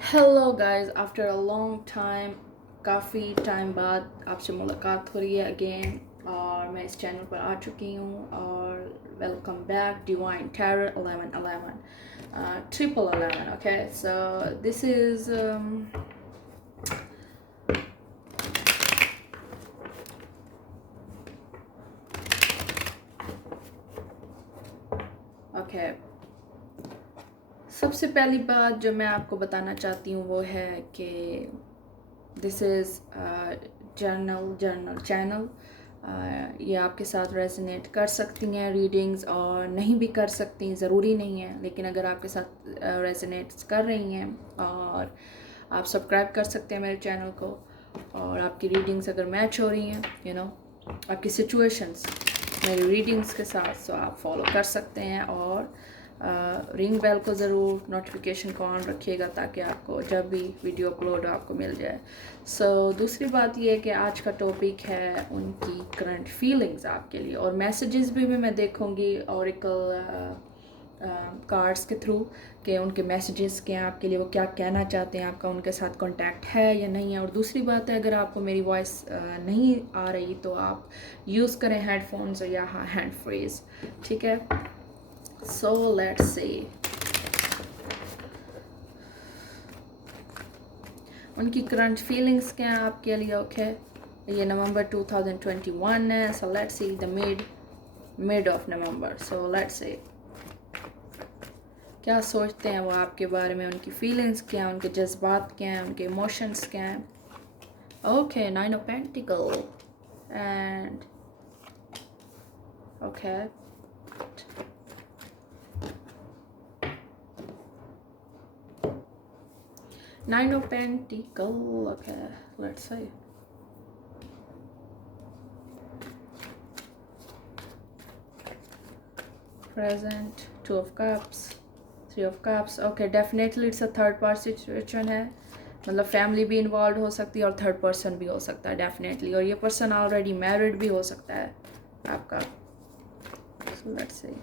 Hello guys, after a long time, काफ़ी time बाद आपसे मुलाकात हो रही है अगेन। और मैं इस चैनल पर आ चुकी हूँ और welcome back divine terror 1111 triple 11। Okay, so this is okay. सबसे पहली बात जो मैं आपको बताना चाहती हूँ वो है कि दिस इज़ जर्नल चैनल। ये आपके साथ रेजोनेट कर सकती हैं रीडिंग्स और नहीं भी कर सकती, ज़रूरी नहीं है। लेकिन अगर आपके साथ रेजोनेट कर रही हैं और आप सब्सक्राइब कर सकते हैं मेरे चैनल को, और आपकी रीडिंग्स अगर मैच हो रही हैं, आपकी सिचुएशंस मेरी रीडिंग्स के साथ, तो आप फॉलो कर सकते हैं। और रिंग बेल को ज़रूर नोटिफिकेशन को ऑन रखिएगा ताकि आपको जब भी वीडियो अपलोड आपको मिल जाए। दूसरी बात ये है कि आज का टॉपिक है उनकी करंट फीलिंग्स आपके लिए, और मैसेजेस भी मैं देखूंगी ओरेकल कार्ड्स के थ्रू कि उनके मैसेजेस क्या हैं आपके लिए, वो क्या कहना चाहते हैं, आपका उनके साथ कांटेक्ट है या नहीं है। और दूसरी बात है, अगर आपको मेरी वॉइस नहीं आ रही तो आप यूज़ करें हेडफोन्स या हैंड फ्रीज, ठीक है। सो लेट्स सी उनकी करंट फीलिंग्स क्या हैं आपके लिए। ओके, ये नवंबर 2021 है। सो let's see the mid of November. So let's सी क्या सोचते हैं वो आपके बारे में, उनकी फीलिंग्स क्या हैं, उनके जज्बात क्या हैं, उनके इमोशंस क्या हैं। Okay, 9 of Pentacles and okay, 9 of Pentacles. Okay, let's see. Present, 2 of Cups, 3 of Cups. Okay, definitely it's a third party situation है, मतलब फैमिली भी इन्वॉल्व हो सकती है और थर्ड पर्सन भी हो सकता है डेफिनेटली। और ये पर्सन ऑलरेडी मैरिड भी हो सकता है आपका। सो लेट्स सी,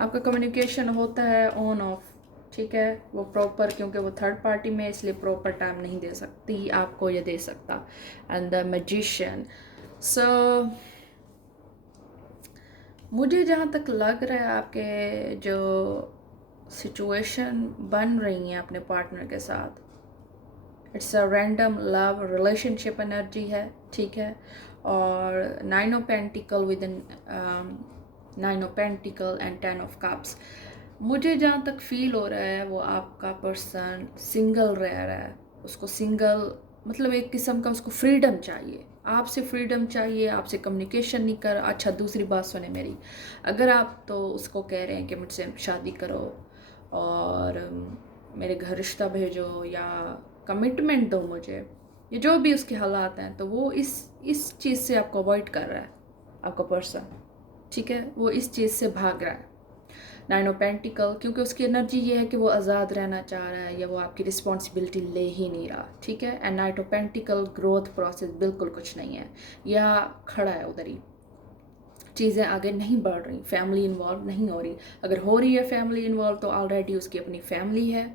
आपका कम्युनिकेशन होता है ऑन ऑफ, ठीक है। वो प्रॉपर, क्योंकि वो थर्ड पार्टी में, इसलिए प्रॉपर टाइम नहीं दे सकती आपको, ये दे सकता। And the magician. सो मुझे जहाँ तक लग रहा है आपके जो सिचुएशन बन रही हैं अपने पार्टनर के साथ, it's a random love relationship energy है, ठीक है। और 9 of Pentacles with 9 of Pentacles and 10 of Cups। मुझे जहाँ तक फील हो रहा है वो आपका पर्सन सिंगल रह रहा है। उसको सिंगल मतलब एक किस्म का उसको फ्रीडम चाहिए, आपसे फ्रीडम चाहिए, आपसे कम्युनिकेशन नहीं कर। अच्छा, दूसरी बात सुने मेरी, अगर आप तो उसको कह रहे हैं कि मुझसे शादी करो और मेरे घर रिश्ता भेजो या कमिटमेंट दो मुझे, ये जो भी उसके हालात हैं, तो वो इस चीज़ से आपको अवॉइड कर रहा है आपका पर्सन, ठीक है। वो इस चीज़ से भाग रहा है 9 of Pentacles, क्योंकि उसकी एनर्जी ये है कि वो आज़ाद रहना चाह रहा है या वो आपकी रिस्पॉन्सिबिलिटी ले ही नहीं रहा, ठीक है। And 9 of Pentacles growth process बिल्कुल कुछ नहीं है, या खड़ा है उधर ही, चीज़ें आगे नहीं बढ़ रही, फैमिली इन्वॉल्व नहीं हो रही। अगर हो रही है फैमिली इन्वॉल्व तो ऑलरेडी उसकी अपनी फैमिली है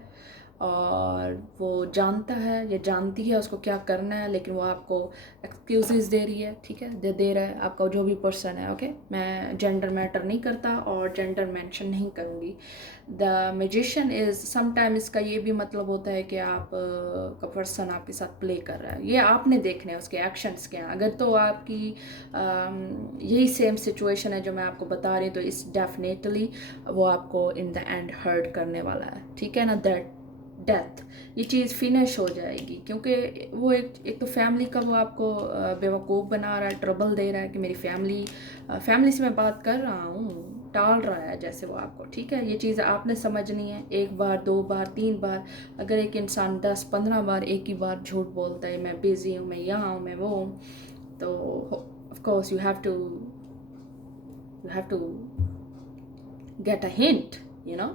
और वो जानता है या जानती है उसको क्या करना है, लेकिन वो आपको एक्सक्यूजेस दे रही है, ठीक है, दे रहा है आपका जो भी पर्सन है। ओके, मैं जेंडर मैटर नहीं करता और जेंडर मेंशन नहीं करूँगी। द मैजिशियन इज़ समटाइम, इसका ये भी मतलब होता है कि आप का पर्सन आपके साथ प्ले कर रहा है, ये आपने देखने हैं उसके एक्शंस क्या हैं। अगर तो आपकी यही सेम सिचुएशन है जो मैं आपको बता रही हूँ, तो इस डेफिनेटली वो आपको इन द एंड हर्ट करने वाला है, ठीक है ना। दैट डेथ, ये चीज़ फिनिश हो जाएगी, क्योंकि वो एक तो फैमिली का वो आपको बेवकूफ़ बना रहा है, ट्रबल दे रहा है कि मेरी फैमिली से मैं बात कर रहा हूँ, टाल रहा है जैसे वो आपको, ठीक है। ये चीज़ आपने समझनी है। एक बार, दो बार, तीन बार, अगर एक इंसान 10-15 बार एक ही बार झूठ बोलता है, मैं बिज़ी हूँ, मैं यहाँ हूँ, मैं वो हूँ, तो of course you have to get a hint, you know।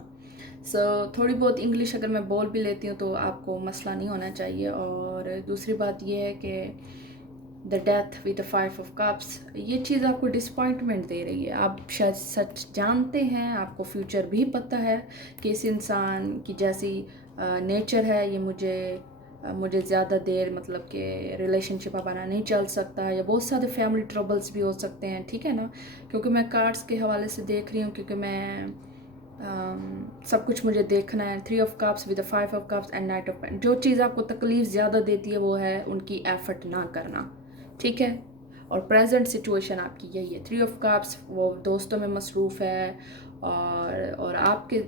सो थोड़ी बहुत इंग्लिश अगर मैं बोल भी लेती हूँ तो आपको मसला नहीं होना चाहिए। और दूसरी बात यह है कि the death with the 5 of cups, ये चीज़ आपको डिसपॉइंटमेंट दे रही है। आप शायद सच जानते हैं, आपको फ्यूचर भी पता है कि इस इंसान की जैसी नेचर है, ये मुझे ज़्यादा देर मतलब कि रिलेशनशिप हमारा नहीं चल सकता, या बहुत सारे फैमिली ट्रबल्स भी हो सकते हैं, ठीक है ना। क्योंकि मैं कार्ड्स के हवाले से देख रही हूँ, क्योंकि मैं सब कुछ मुझे देखना है। 3 of cups with 5 of cups and knight of pent. जो चीज़ आपको तकलीफ ज़्यादा देती है वो है उनकी एफर्ट ना करना, ठीक है। और प्रेजेंट सिचुएशन आपकी यही है। 3 ऑफ कप्स वो दोस्तों में मसरूफ़ है, और आपके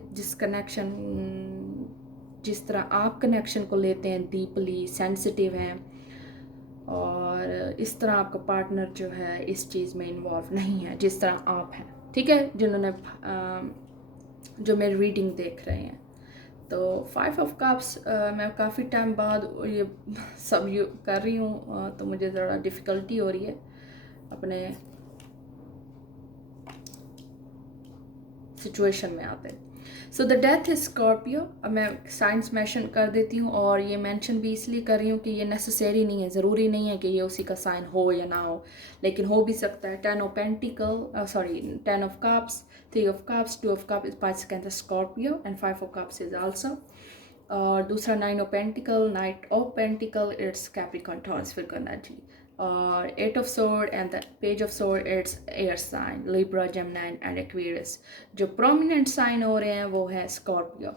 जिस तरह आप कनेक्शन को लेते हैं, डीपली सेंसिटिव हैं, और इस तरह आपका पार्टनर जो है इस चीज़ में इन्वॉल्व नहीं है जिस तरह आप हैं, ठीक है। जिन्होंने जो मेरी रीडिंग देख रहे हैं, तो 5 ऑफ कप्स मैं काफ़ी टाइम बाद ये सब कर रही हूँ, तो मुझे ज़रा डिफ़िकल्टी हो रही है अपने सिचुएशन में आते। So the death is Scorpio. अब मैं साइंस मेंशन कर देती हूँ, और ये मेंशन भी इसलिए कर रही हूँ कि ये नेसेसरी नहीं है, ज़रूरी नहीं है कि ये उसी का साइन हो या ना हो, लेकिन हो भी सकता है। 10 of cups, 3 of cups, 2 of cup is पाँच second Scorpio, and 5 of cups is also. और दूसरा 9 of pentacle, knight of pentacle, it's Capricorn Taurus energy. और 8 of sword and the page of sword, it's air sign, Libra, Gemini and Aquarius. जो prominent sign हो रहे हैं वो है Scorpio,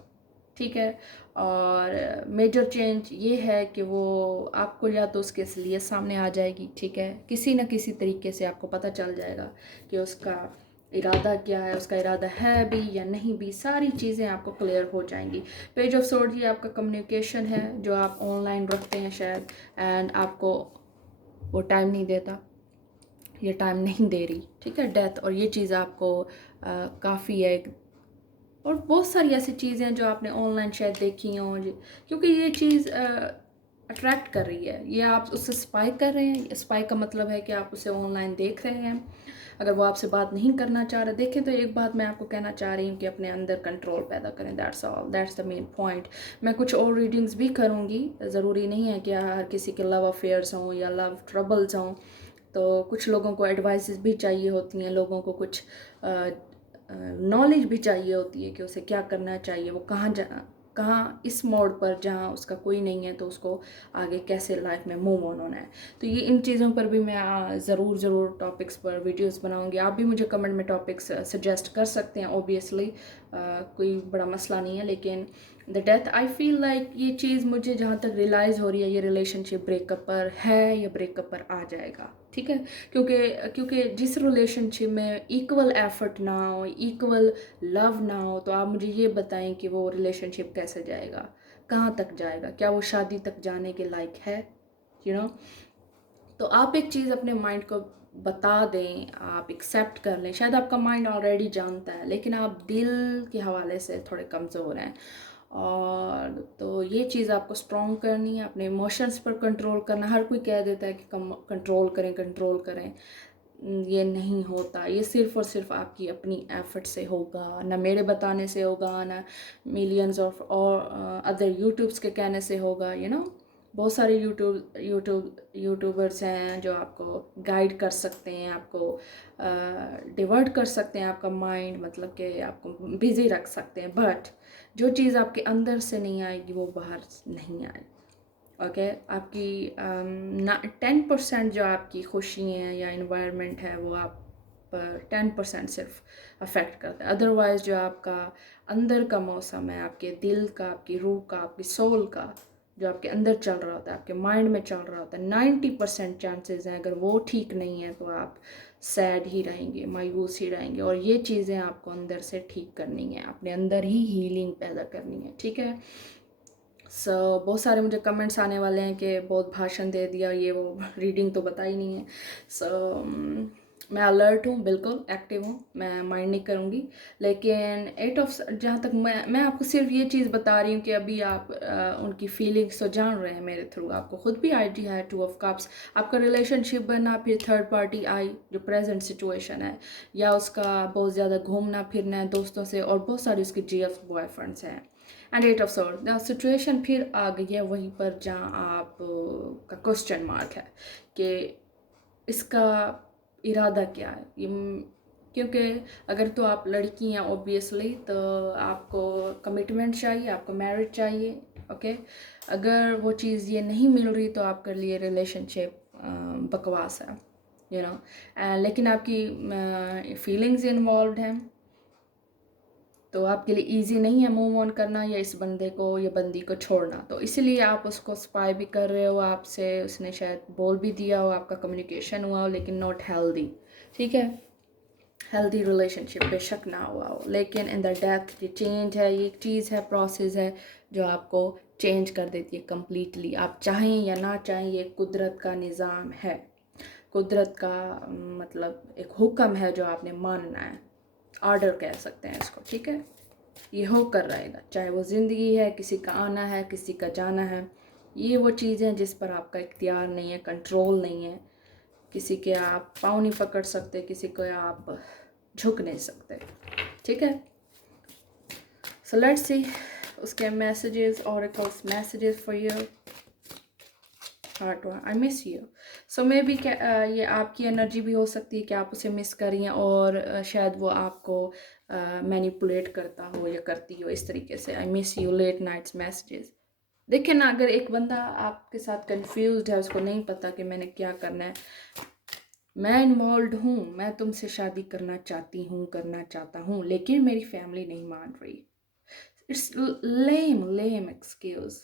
ठीक है। और मेजर चेंज ये है कि वो आपको या तो उसके असलियत सामने आ जाएगी, ठीक है, किसी न किसी तरीके से आपको पता चल जाएगा कि उसका इरादा क्या है, उसका इरादा है भी या नहीं भी, सारी चीज़ें आपको क्लियर हो जाएंगी। पेज ऑफ सोर्ड ये आपका कम्युनिकेशन है जो आप ऑनलाइन रखते हैं शायद, एंड आपको वो टाइम नहीं देता, ये टाइम नहीं दे रही, ठीक है, डेथ। और ये चीज़ आपको काफ़ी है, और बहुत सारी ऐसी चीज़ें हैं जो आपने ऑनलाइन शायद देखी हों, क्योंकि ये चीज़ अट्रैक्ट कर रही है, ये आप उससे स्पाई कर रहे हैं। स्पाई का मतलब है कि आप उसे ऑनलाइन देख रहे हैं। अगर वो आपसे बात नहीं करना चाह रहे, देखें तो एक बात मैं आपको कहना चाह रही हूँ कि अपने अंदर कंट्रोल पैदा करें, that's all, that's the main point. मैं कुछ और रीडिंग्स भी करूँगी, ज़रूरी नहीं है कि हर किसी के लव अफेयर्स हों या लव ट्रबल्स हों, तो कुछ लोगों को एडवाइसेस भी चाहिए होती हैं, लोगों को कुछ नॉलेज भी चाहिए होती है कि उसे क्या करना चाहिए, वो कहाँ इस मोड़ पर जहाँ उसका कोई नहीं है तो उसको आगे कैसे लाइफ में मूव ऑन होना है। तो ये इन चीज़ों पर भी मैं ज़रूर टॉपिक्स पर वीडियोस बनाऊंगी। आप भी मुझे कमेंट में टॉपिक्स सजेस्ट कर सकते हैं, ऑब्वियसली कोई बड़ा मसला नहीं है। लेकिन the death, I feel like ये चीज़ मुझे जहाँ तक रियलाइज़ हो रही है, ये रिलेशनशिप ब्रेकअप पर है या ब्रेकअप पर आ जाएगा, ठीक है। क्योंकि जिस रिलेशनशिप में इक्वल एफर्ट ना हो, इक्वल लव ना हो, तो आप मुझे ये बताएं कि वो रिलेशनशिप कैसे जाएगा, कहाँ तक जाएगा, क्या वो शादी तक जाने के लायक है, यू नो। तो आप एक चीज़ अपने माइंड को बता दें, आप एक्सेप्ट कर लें। शायद आपका माइंड ऑलरेडी जानता है, लेकिन आप दिल के हवाले से थोड़े कमज़ोर हैं, और तो ये चीज़ आपको स्ट्रॉन्ग करनी है, अपने इमोशंस पर कंट्रोल करना। हर कोई कह देता है कि कंट्रोल करें, ये नहीं होता। ये सिर्फ़ और सिर्फ आपकी अपनी एफर्ट से होगा, ना मेरे बताने से होगा, ना मिलियंस ऑफ और अदर यूट्यूब्स के कहने से होगा, बहुत सारे यूट्यूबर्स हैं जो आपको गाइड कर सकते हैं, आपको डिवर्ट कर सकते हैं आपका माइंड, मतलब कि आपको बिज़ी रख सकते हैं, बट जो चीज़ आपके अंदर से नहीं आएगी वो बाहर नहीं आएगी, ओके। आपकी 10% जो आपकी खुशी है या इन्वायरमेंट है वो आप 10% सिर्फ अफेक्ट करता है। अदरवाइज़ जो आपका अंदर का मौसम है, आपके दिल का, आपकी रूह का, आपकी सोल का, जो आपके अंदर चल रहा होता है, आपके माइंड में चल रहा होता है, 90% चांसेस हैं अगर वो ठीक नहीं है तो आप सैड ही रहेंगे, मायूस ही रहेंगे। और ये चीज़ें आपको अंदर से ठीक करनी है, अपने अंदर ही हीलिंग पैदा करनी है, ठीक है। बहुत सारे मुझे कमेंट्स आने वाले हैं कि बहुत भाषण दे दिया, ये वो, रीडिंग तो बता ही नहीं है। मैं अलर्ट हूँ, बिल्कुल एक्टिव हूँ, मैं माइंड नहीं करूँगी। लेकिन जहाँ तक मैं आपको सिर्फ ये चीज़ बता रही हूँ कि अभी आप उनकी फीलिंग्स तो जान रहे हैं मेरे थ्रू, आपको खुद भी आइडिया है 2 ऑफ कप्स, आपका रिलेशनशिप बना, फिर थर्ड पार्टी आई जो प्रेजेंट सिचुएशन है, या उसका बहुत ज़्यादा घूमना फिरना है दोस्तों से, और बहुत सारी उसकी GF बॉयफ्रेंड्स हैं, एंड 8 ऑफ सोर्ड। सिचुएशन फिर आ गई है वहीं पर जहाँ आप का क्वेश्चन मार्क है कि इसका इरादा क्या है। ये क्योंकि अगर तो आप लड़की हैं ऑब्वियसली तो आपको कमिटमेंट चाहिए, आपको मैरिज चाहिए, ओके। अगर वो चीज़ ये नहीं मिल रही तो आपके लिए रिलेशनशिप बकवास है, यू नो। लेकिन आपकी फीलिंग्स इन्वॉल्व हैं तो आपके लिए इजी नहीं है मूव ऑन करना या इस बंदे को या बंदी को छोड़ना। तो इसीलिए आप उसको स्पाई भी कर रहे हो, आपसे उसने शायद बोल भी दिया हो, आपका कम्युनिकेशन हुआ हो, लेकिन नॉट हेल्दी, ठीक है। हेल्दी रिलेशनशिप बेशक ना हुआ हो, लेकिन इन द डेथ ये चेंज है, ये एक चीज़ है, प्रोसेस है जो आपको चेंज कर देती है कम्प्लीटली। आप चाहें या ना चाहें, ये कुदरत का निज़ाम है, कुदरत का मतलब एक हुक्म है जो आपने मानना है, ऑर्डर कह सकते हैं इसको, ठीक है। ये होकर रहेगा, चाहे वो ज़िंदगी है, किसी का आना है, किसी का जाना है। ये वो चीज़ें जिस पर आपका इख्तियार नहीं है, कंट्रोल नहीं है। किसी के आप पाँव नहीं पकड़ सकते, किसी को आप झुक नहीं सकते, ठीक है। सो लेट्स सी उसके messages, oracles messages for you. Heart one, I miss you. So maybe क्या ये आपकी एनर्जी भी हो सकती है कि आप उसे मिस कर रही हैं और शायद वो आपको मैनिपुलेट करता हो या करती हो इस तरीके से। I miss you, late nights messages. देखिए ना, अगर एक बंदा आपके साथ कंफ्यूज्ड है, उसको नहीं पता कि मैंने क्या करना है, मैं इन्वॉल्व हूँ, मैं तुमसे शादी करना चाहती हूँ, करना चाहता हूँ, लेकिन मेरी फैमिली नहीं मान रही। It's lame excuse.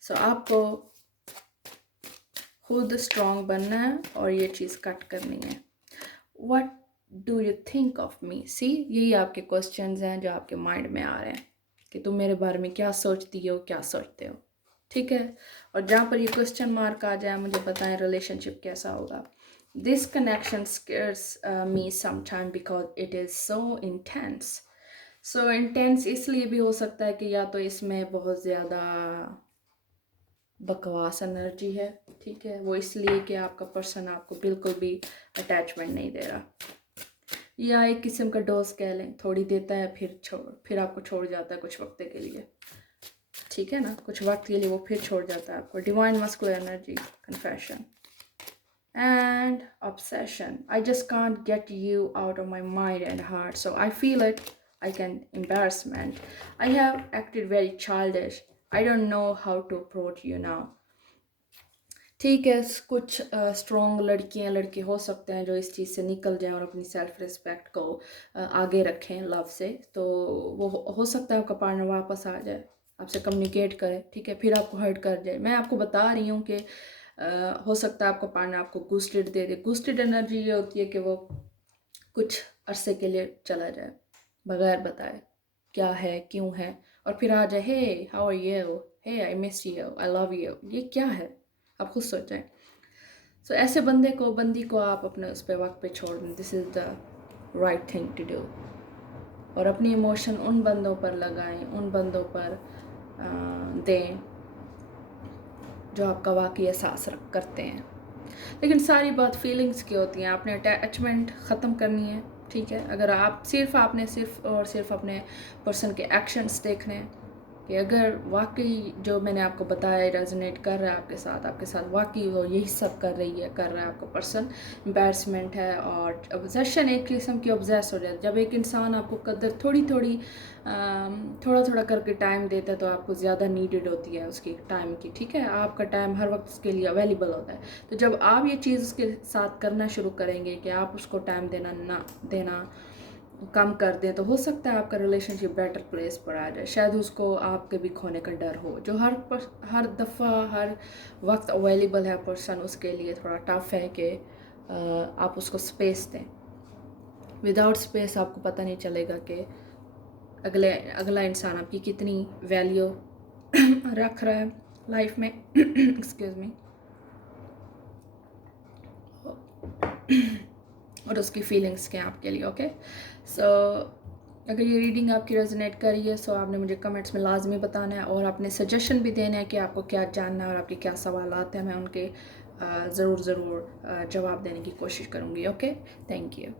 सो आपको खुद स्ट्रॉन्ग बनना है और ये चीज़ कट करनी है। What do you think of me? See, यही आपके क्वेश्चंस हैं जो आपके माइंड में आ रहे हैं कि तुम मेरे बारे में क्या सोचती हो, क्या सोचते हो, ठीक है। और जहाँ पर ये क्वेश्चन मार्क आ जाए, मुझे बताएं रिलेशनशिप कैसा होगा। This connection scares me sometime because it is so intense. So intense इसलिए भी हो सकता है कि या तो इसमें बहुत ज़्यादा बकवास एनर्जी है, ठीक है। वो इसलिए कि आपका पर्सन आपको बिल्कुल भी अटैचमेंट नहीं दे रहा, या एक किस्म का डोज कह लें, थोड़ी देता है फिर आपको छोड़ जाता है कुछ वक्त के लिए, ठीक है ना। कुछ वक्त के लिए वो फिर छोड़ जाता है आपको। Divine muscular energy, confession and obsession. I just can't get you out of my mind and heart, so I feel it. I can embarrassment. I have acted very childish. I don't know how to approach you now. ठीक है, कुछ strong लड़कियां लड़के हो सकते हैं जो इस चीज़ से निकल जाएं और अपनी सेल्फ रिस्पेक्ट को आगे रखें लव से। तो वो हो सकता है आपका पार्टनर वापस आ जाए, आपसे कम्युनिकेट करे, ठीक है, फिर आपको हर्ट कर जाए। मैं आपको बता रही हूँ कि हो सकता है आपको पार्टनर आपको घूस्टेड दे दे। घूस्टेड एनर्जी ये होती है कि वो कुछ अरसे के लिए चला जाए बगैर बताए क्या है, क्यों है, और फिर आ जाए, hey how are you, hey I miss you, I love you. ये क्या है, आप खुद सोचें। सो ऐसे बंदी को आप अपने उस पर वक्त पे छोड़ दें। This is the right thing to do. और अपनी इमोशन उन बंदों पर लगाएं, उन बंदों पर दें जो आपका वाकई एहसास करते हैं। लेकिन सारी बात फीलिंग्स की होती हैं। आपने अटैचमेंट ख़त्म करनी है, ठीक है। अगर आप आपने सिर्फ अपने पर्सन के एक्शंस देखने हैं कि अगर वाकई जो मैंने आपको बताया रेजोनेट कर रहा है आपके साथ वाकई वो यही सब कर रहा है आपका पर्सन, एम्बैरसमेंट है और ऑब्सेशन, एक किस्म की ऑब्सेस हो जाती है। जब एक इंसान आपको कदर थोड़ा थोड़ा करके टाइम देता है तो आपको ज़्यादा नीडेड होती है उसकी टाइम की, ठीक है। आपका टाइम हर वक्त उसके लिए अवेलेबल होता है। तो जब आप ये चीज़ उसके साथ करना शुरू करेंगे कि आप उसको टाइम देना कम कर दें, तो हो सकता है आपका रिलेशनशिप बेटर प्लेस पर आ जाए। शायद उसको आपके भी खोने का डर हो। जो हर दफ़ा हर वक्त अवेलेबल है पर्सन, उसके लिए थोड़ा टफ है कि आप उसको स्पेस दें। विदाउट स्पेस आपको पता नहीं चलेगा कि अगला इंसान आपकी कितनी वैल्यू रख रहा है लाइफ में। Excuse me. और उसकी फीलिंग्स क्या आपके लिए, ओके। सो अगर ये रीडिंग आपकी रेजोनेट कर रही है सो आपने मुझे कमेंट्स में लाजमी बताना है और अपने सजेशन भी देना है कि आपको क्या जानना है और आपके क्या सवालात हैं। मैं उनके ज़रूर जवाब देने की कोशिश करूँगी, ओके। Thank you.